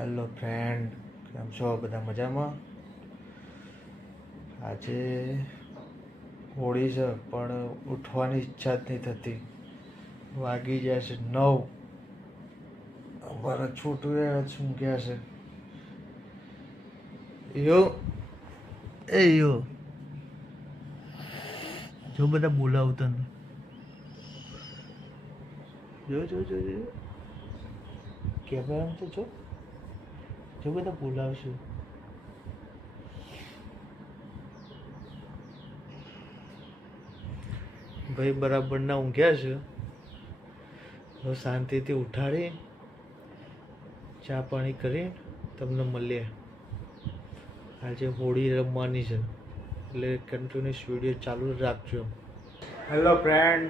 Hello friend, કેમ છો બધા? મજામાં? આજે હોળી છે પણ ઉઠવાની ઈચ્છા જ નહીં થતી. વાગી જાય છે 9. અમારા છોટું શું કહે છે? યો એ યો જો બધા બોલાવતા ને જો જો જો જો કેમેરા તો જો બધા બોલાવશે. ભાઈ બરાબર ના ઊંઘ્યા છે. હવે શાંતિથી ઉઠાડી ચા પાણી કરી તમને મળીએ. આજે હોળી રમવાની છે એટલે કન્ટિન્યુઅસ વિડીયો ચાલુ રાખજો. હેલો ફ્રેન્ડ,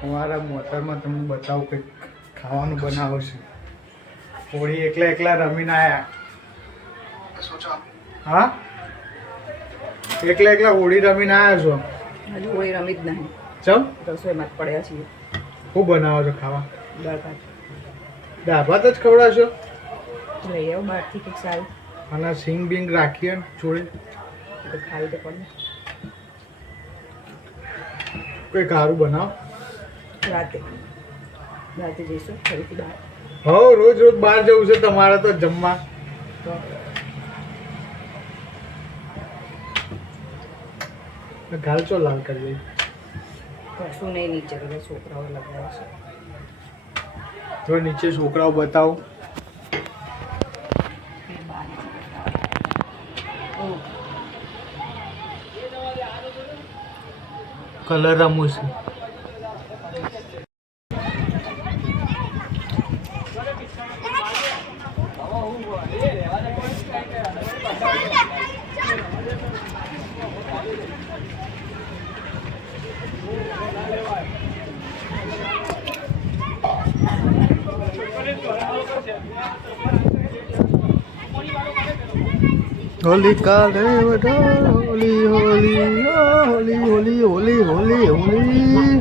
હું મારા મોટરમાં તમને બતાવું કે ખાવાનું બનાવો છે. હોળી એકલા રમીને આવ્યા. હા, એકલા હોળી રમીને આવ્યા છો? હજુ હોળી રમી જ નહીં. ચમ રસોઈમાં જ પડ્યા છીએ. શું બનાવો છો ખાવા? દાળ ભાત. દાળ ભાત જ ખવડાવશો? લઈ આવો બહારથી કંઈક સારું. અને સિંગ બિંગ રાખીએ જોડે તો ખાવી તો પડે. કોઈ સારું બનાવો. રાતે જઈશું ફરીથી બહાર. હો, રોજ બહાર જવું છે તમારે તો જમવા? તો ગાલ ચો લાલ કરી દઈ. કશું નહીં, નીચે બધા છોકરાઓ લગાવ્યા છે. તો નીચે છોકરાઓ બતાવો. કલર રમવું છે. હોલી કાલે હોલી હોલી હોલી હોલી હોલી હોલી હોલી.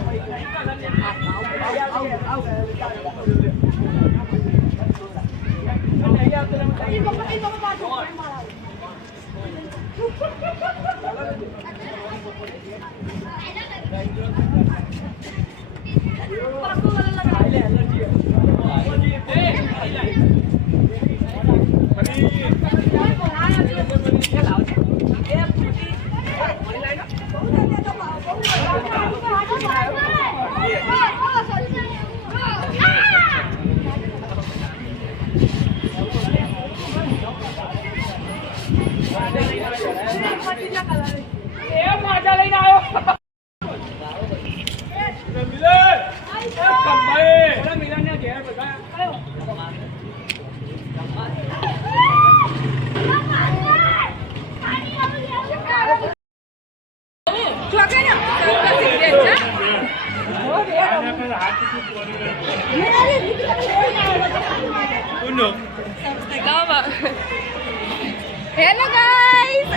Hello guys.